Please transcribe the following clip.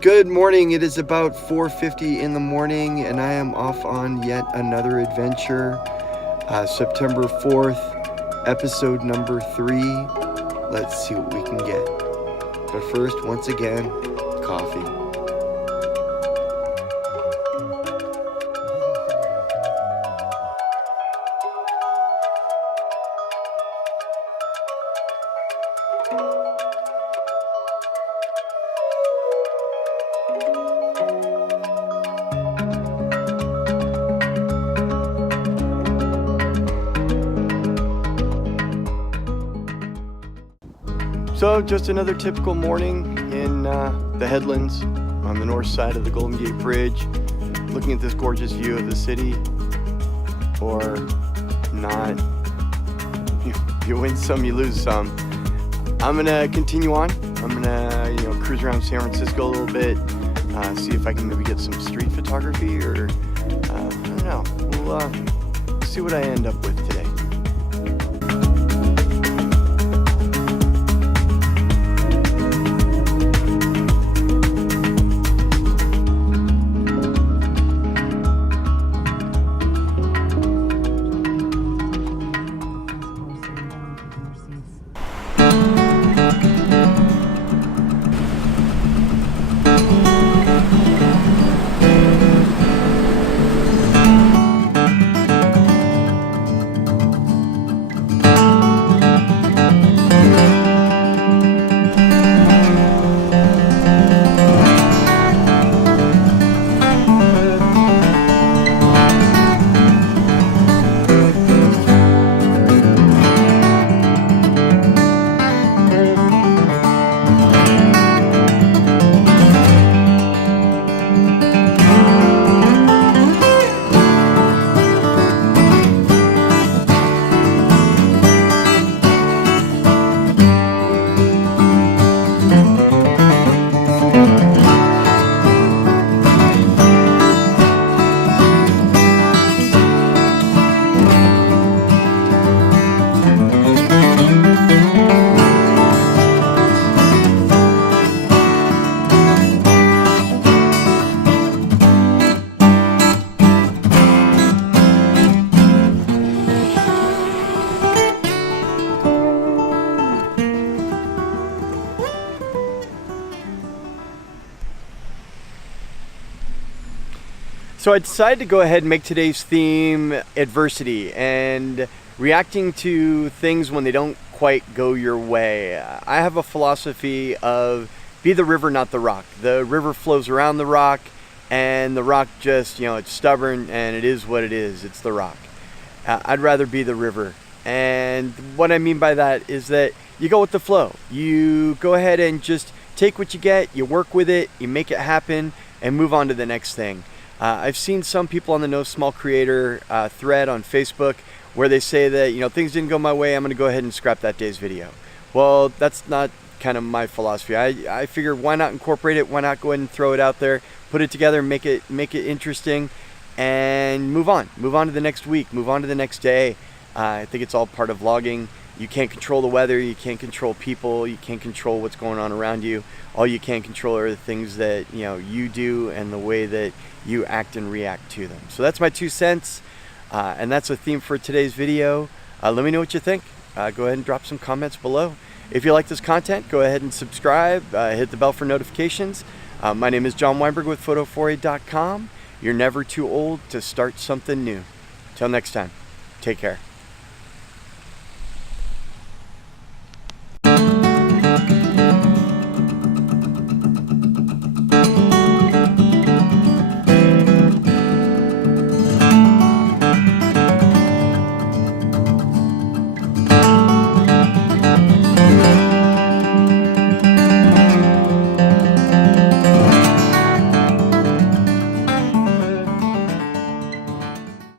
Good morning. It is about 4:50 in the morning and I am off on yet another adventure. September 4th, episode number 3. Let's see what we can get. But first, once again, coffee. So just another typical morning in the headlands on the north side of the Golden Gate Bridge, looking at this gorgeous view of the city, or not. You win some, you lose some. I'm gonna continue on. I'm gonna cruise around San Francisco a little bit, see if I can maybe get some street photography, or I don't know. We'll see what I end up with today. So I decided to go ahead and make today's theme adversity and reacting to things when they don't quite go your way. I have a philosophy of be the river, not the rock. The river flows around the rock, and the rock just, it's stubborn and it is what it is. It's the rock. I'd rather be the river. And what I mean by that is that you go with the flow. You go ahead and just take what you get, you work with it, you make it happen, and move on to the next thing. I've seen some people on the No Small Creator thread on Facebook where they say that, things didn't go my way, I'm going to go ahead and scrap that day's video. Well, that's not kind of my philosophy. I figure, why not incorporate it? Why not go ahead and throw it out there, put it together, make it interesting, and move on. Move on to the next week, move on to the next day. I think it's all part of vlogging. You can't control the weather, you can't control people, you can't control what's going on around you. All you can control are the things that you do and the way that you act and react to them. So that's my 2 cents, and that's the theme for today's video. Let me know what you think. Go ahead and drop some comments below. If you like this content, go ahead and subscribe, hit the bell for notifications. My name is John Weinberg with Photo4A.com. You're never too old to start something new. Till next time, take care.